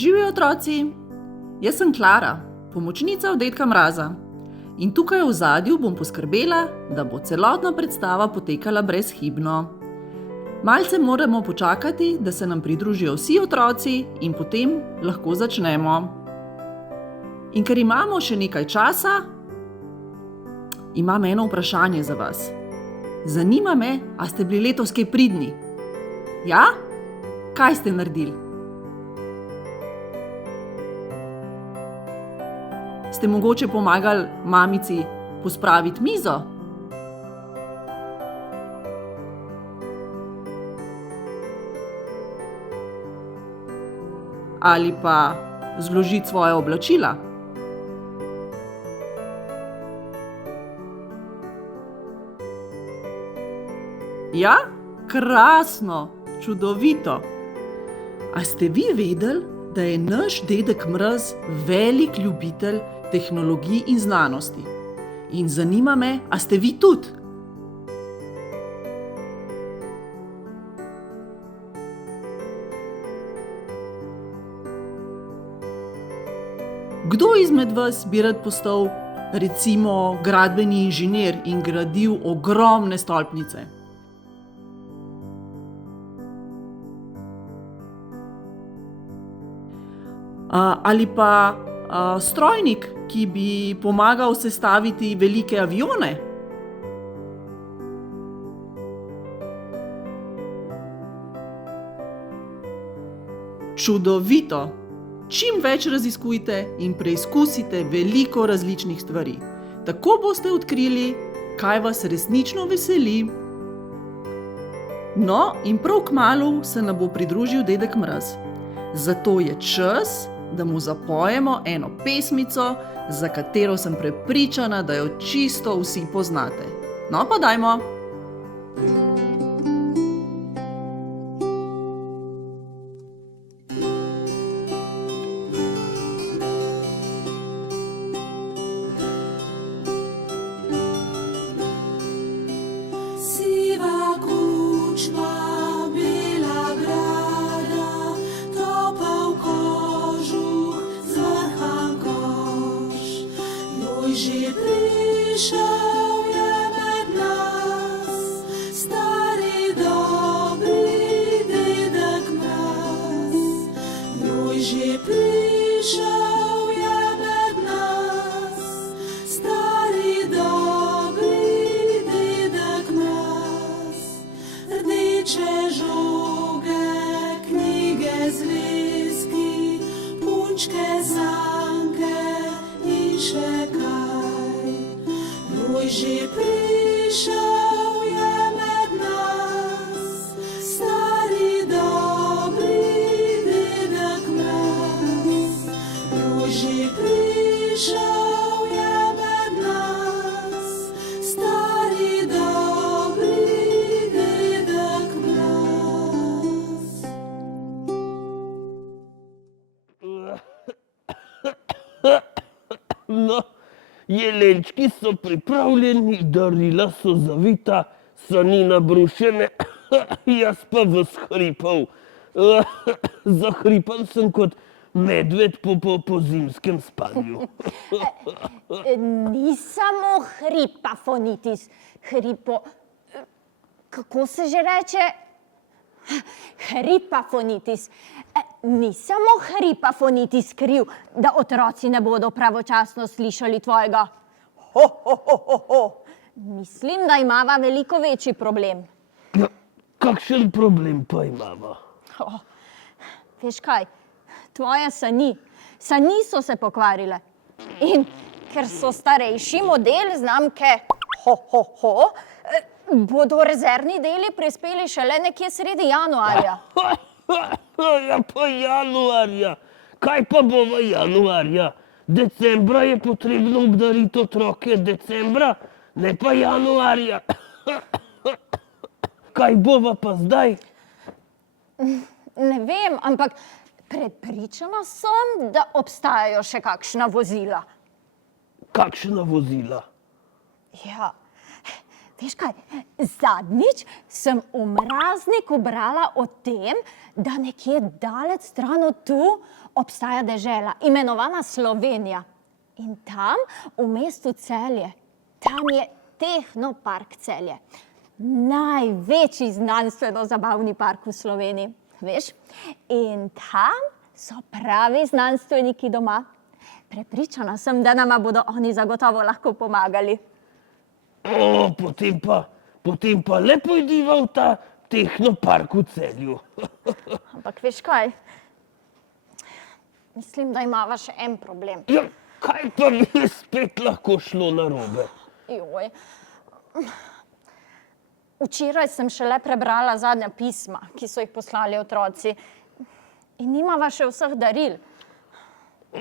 Živijo otroci, jaz sem Klara, pomočnica od dedka Mraza. In tukaj v ozadju bom poskrbela, da bo celotna predstava potekala brezhibno. Malce moramo počakati, da se nam pridružijo vsi otroci in potem lahko začnemo. In ker imamo še nekaj časa, imam eno vprašanje za vas. Zanima me, a ste bili letos kaj pridni? Ja? Kaj ste naredili? Ste mogoče pomagali mamici pospraviti mizo? Ali pa zložiti svoja oblačila? Ja, krasno, čudovito. A ste vi vedeli, da je naš dedek Mraz velik ljubitelj tehnologij in znanosti? In zanima me, a ste vi tudi? Kdo izmed vas bi rad postal recimo gradbeni inženir in gradil ogromne stolpnice? Ali pa strojnik, ki bi pomagal sestaviti velike avione? Čudovito! Čim več raziskujte in preizkusite veliko različnih stvari. Tako boste odkrili, kaj vas resnično veseli. No, in prav kmalu se nam bo pridružil dedek Mraz. Zato je čas, da mu zapojemo eno pesmico, za katero sem prepričana, da jo čisto vsi poznate. No, pa dajmo! Že prišel je med nas, stari dobri dedek Mraz. Joj, že prišel je med nas, stari dobri dedek Mraz. Rdeče žoge, knjige, zvezki, punčke, zanke in še kaj. Joj, že prišel je med nas, stari dobri dedek Mraz. Joj, že prišel je med nas, stari dobri dedek Mraz. No, jelenčki so pripravljeni, darila so zavita, sani nabrušene, jaz pa ves hripal. Zahripan sem kot medved po zimskem spanju. Ni samo hripafonitis, kako se že reče? Hripafonitis. Ni samo hripafonitis kriv, da otroci ne bodo pravočasno slišali tvojega ho, ho, ho, ho, ho. Mislim, da imava veliko večji problem. Kakšen problem pa imava? Veš kaj, tvoje sani so se pokvarile. In ker so starejši model znamke ho, ho, ho, bodo rezervni deli prispeli šele nekje sredi januarja. Ja, pa januarja. Kaj pa bova januarja? Decembra je potrebno obdariti otroke, decembra, ne pa januarja. Kaj bova pa zdaj? Ne vem, ampak prepričana sem, da obstajajo še kakšna vozila. Kakšna vozila? Ja, Veš kaj, zadnjič sem v mrazniku brala o tem, da nekje daleč stran od tu obstaja dežela, imenovana Slovenija. In tam, v mestu Celje, tam je Tehnopark Celje. Največji znanstveno-zabavni park v Sloveniji, veš? In tam so pravi znanstveniki doma. Prepričana sem, da nama bodo oni zagotovo lahko pomagali. O, potem pa le pojdiva v ta Tehnopark v Celju. Ampak veš kaj? Mislim, da imava še en problem. Ja, kaj pa bi spet lahko šlo narobe? Joj. Včeraj sem šele prebrala zadnja pisma, ki so jih poslali otroci. In nimava še vseh daril. O,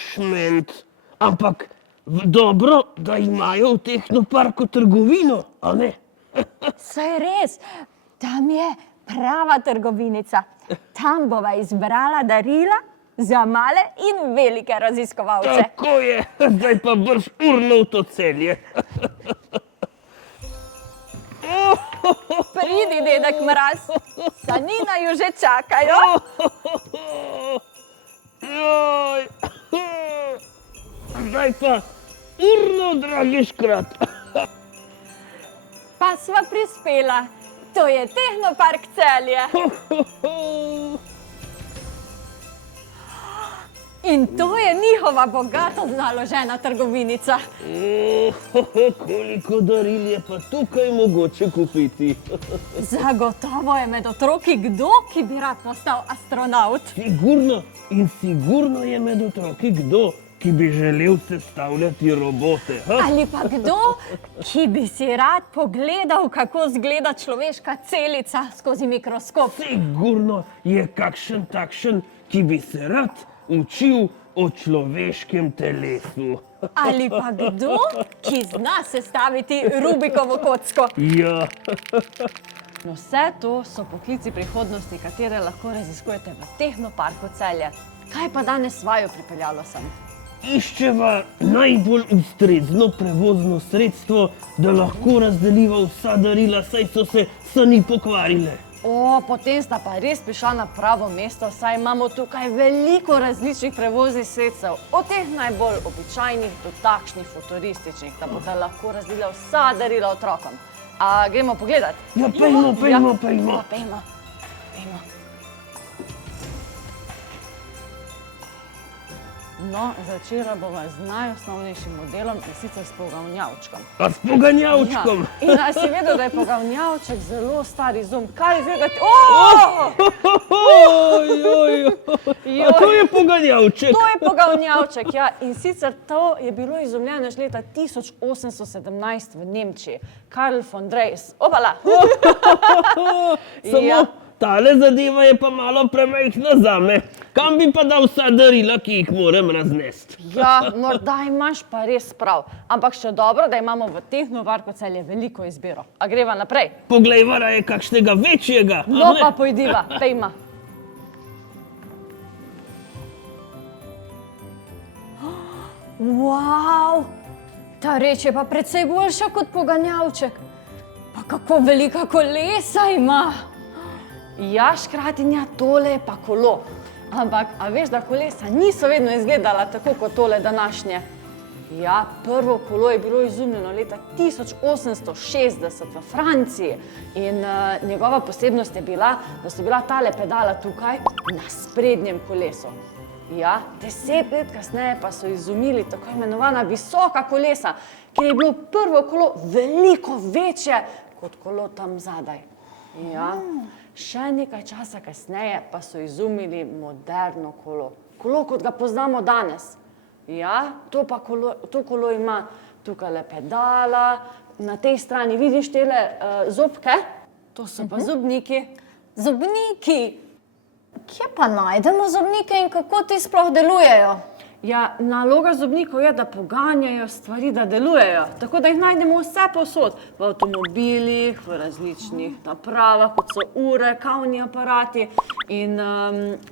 šment. Ampak dobro, da imajo v Tehnoparku trgovino, a ne? Saj res, tam je prava trgovinica. Tam bova izbrala darila za male in velike raziskovalce. Tako je, zdaj pa brž urno v to Celje. Pridi, dedek Mraz, Sanina ju že čakajo. Joj. Zdaj pa urno, dragi škrat. Pa sva prispela, to je Tehnopark Celje. In to je njihova bogato založena trgovinica. Koliko daril je pa tukaj mogoče kupiti. Zagotovo je med otroki kdo, ki bi rad postal astronavt. Sigurno je med otroki kdo, ki bi želel sestavljati robote. Ha? Ali pa kdo, ki bi si rad pogledal, kako izgleda človeška celica skozi mikroskop. Sigurno je kakšen takšen, ki bi se rad učil o človeškem telesu. Ali pa kdo, ki zna sestaviti Rubikovo kocko. Ja. No, vse to so poklici prihodnosti, katere lahko raziskujete v Tehnoparku Celje. Kaj pa danes vaju pripeljalo sem? Iščeva najbolj ustrezno prevozno sredstvo, da lahko razdeliva vsa darila, saj so se sani pokvarile. O, potem sta pa res prišla na pravo mesto, saj imamo tukaj veliko različnih prevoznih sredstev. Od teh najbolj običajnih do takšnih futurističnih, da boste lahko razdelila vsa darila otrokom. A gremo pogledat? Ja, pejmo. Ja, pejmo. No, začela bova z najosnovnejšim modelom, in sicer s poganjavčkom. A s poganjavčkom? Ja. In a si vedel, da je poganjavček zelo star izum? Kaj izvedeti? A to je poganjavček? To je poganjavček, ja. In sicer to je bilo izumljeno že leta 1817 v Nemčiji. Karl von Drais. Opala! Samo tale zadeva je pa malo premajhna zame. Kam bi pa dal vsa darila, ki jih moram raznesti? Ja, morda imaš pa res prav. Ampak še dobro, da imamo v Tehnoparku Celje veliko izbiro. A greva naprej? Poglejva raje kakšnega večjega. No pa pojdiva, pejma. Wow, ta reč je pa precej boljša kot poganjavček. Pa kako velika kolesa ima. Ja, škratinja, tole je pa kolo. Ampak, a veš, da kolesa niso vedno izgledala tako kot tole današnje? Ja, prvo kolo je bilo izumljeno leta 1860 v Franciji in njegova posebnost je bila, da so bila tale pedala tukaj na sprednjem kolesu. Ja, 10 let kasneje pa so izumili tako imenovana visoka kolesa, ker je bilo prvo kolo veliko večje kot kolo tam zadaj. Ja. Še nekaj časa kasneje pa so izumili moderno kolo. Kolo, kot ga poznamo danes. Ja, to kolo ima tukaj pedala, na tej strani vidiš tele zobke? To so pa zobniki. Zobniki! Kje pa najdemo zobnike in kako ti sploh delujejo? Ja, naloga zobnikov je, da poganjajo stvari, da delujejo. Tako da jih najdemo vse povsod. V avtomobilih, v različnih napravah, kot so ure, kavni aparati in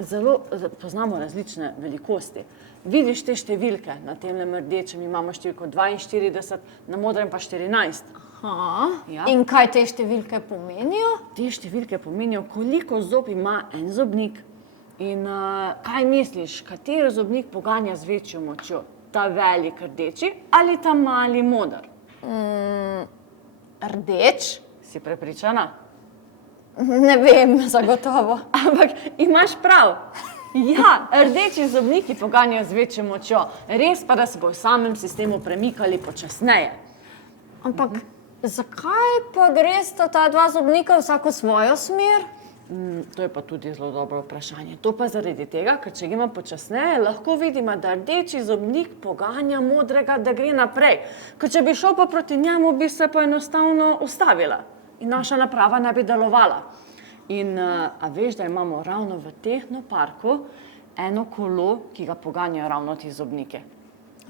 zelo poznamo različne velikosti. Vidiš te številke, na tem rdečem imamo številko 42, na modrem pa 14. Ja. In kaj te številke pomenijo? Te številke pomenijo, koliko zob ima en zobnik. In kaj misliš, kateri zobnik poganja z večjo močjo? Ta velik rdeči ali ta mali moder? Rdeč? Si prepričana? Ne vem, zagotovo. Ampak imaš prav. Ja, rdeči zobniki poganjajo z večjo močjo. Res pa, da se bo v samem sistemu premikali počasneje. Ampak zakaj pa gresta ta dva zobnika vsako svojo smer? To je pa tudi zelo dobro vprašanje. To pa zaradi tega, ker če gremo počasneje, lahko vidimo, da rdeči zobnik poganja modrega, da gre naprej. Ker če bi šel pa proti njemu, bi se pa enostavno ustavila in naša naprava ne bi delovala. In a veš, da imamo ravno v Tehnoparku eno kolo, ki ga poganjajo ravno ti zobniki.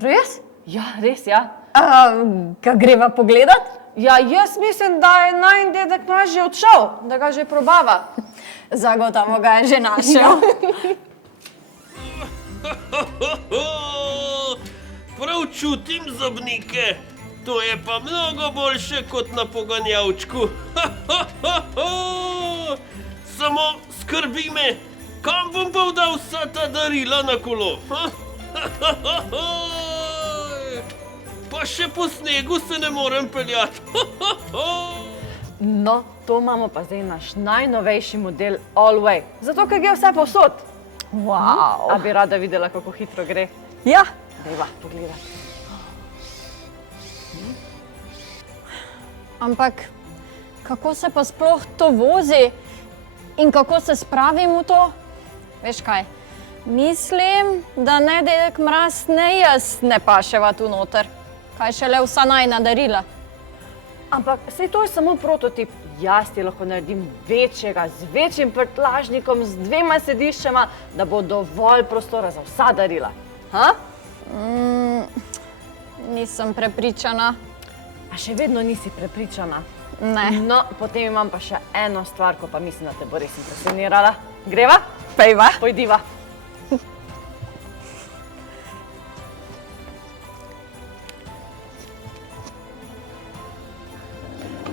Res? Ja, res, ja. Ga greva pogledat? Ja, jaz mislim, da je najin dedek Mraz že odšel, da ga že probava. Zagotovo ga je že našel. Prav čutim zobnike, to je pa mnogo boljše kot na poganjavčku. Samo skrbi me, kam bom pa dal vsa ta darila na kolo? Pa še po snegu se ne morem peljati. No, to imamo pa zdaj naš najnovejši model Allway, zato ker gre vse povsod. Wow. A bi rada videla, kako hitro gre? Ja. Dajva, pogledaj. Ampak kako se pa sploh to vozi in kako se spravim v to? Veš kaj, mislim, da ne dedek Mraz, ne jaz ne paševa tu noter. Kaj šele vsa najina darila. Ampak saj to je samo prototip. Jaz ti lahko naredim večjega, z večjim prtljažnikom, z 2 sediščema, da bo dovolj prostora za vsa darila. Ha? Nisem prepričana. A še vedno nisi prepričana? Ne. No, potem imam pa še eno stvar, ko pa mislim, da te bo res impresionirala. Greva? Pejva. Pojdiva.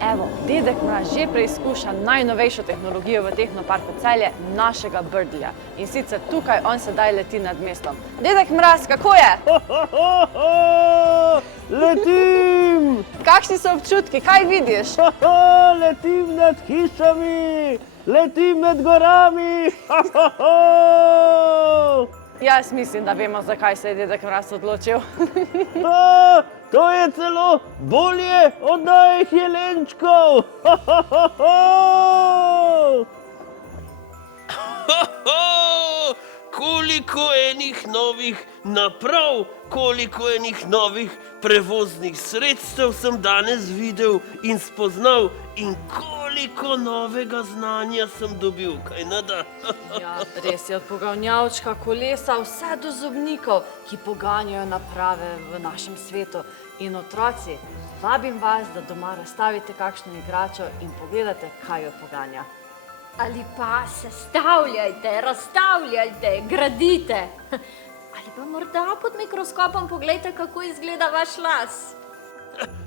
Evo, dedek Mraz že preizkuša najnovejšo tehnologijo v Tehnoparku Celje, našega Birdija. In sicer tukaj on sedaj leti nad mestom. Dedek Mraz, kako je? Letim! Kakšni so občutki? Kaj vidiš? Letim nad hišami, letim nad gorami. Jaz mislim, da vemo, zakaj se je dedek Mraz odločil. To je celo bolje od mojih jelenčkov. Koliko enih novih naprav, koliko enih novih prevoznih sredstev sem danes videl in spoznal in koliko novega znanja sem dobil, kaj ne da? Ja, res je, od poganjavčka, kolesa, vse do zobnikov, ki poganjajo naprave v našem svetu. In otroci, vabim vas, da doma razstavite kakšno igračo in pogledate, kaj jo poganja. Ali pa sestavljajte, razstavljajte, gradite. Ali pa morda pod mikroskopom pogledajte, kako izgleda vaš las.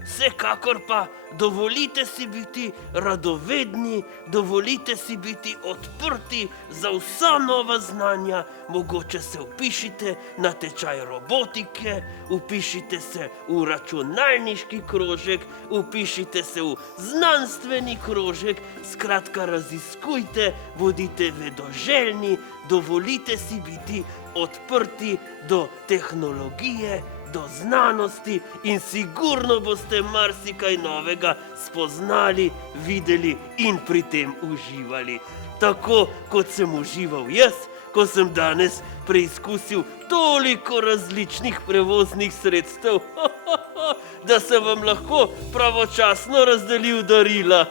Vsekakor pa dovolite si biti radovedni, dovolite si biti odprti za vsa nova znanja. Mogoče se vpišite na tečaj robotike, vpišite se v računalniški krožek, vpišite se v znanstveni krožek, skratka raziskujte, bodite vedoželjni, dovolite si biti odprti do tehnologije, do znanosti in sigurno boste marsikaj novega spoznali, videli in pri tem uživali. Tako kot sem užival jaz, ko sem danes preizkusil toliko različnih prevoznih sredstev, da sem vam lahko pravočasno razdelil darila.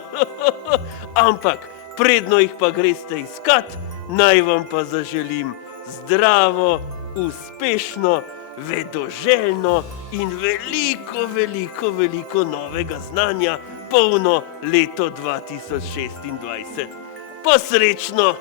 Ampak predno jih pa greste iskat, naj vam pa zaželim zdravo, uspešno, vedoželjno in veliko, veliko, veliko novega znanja polno leto 2026. Pa srečno!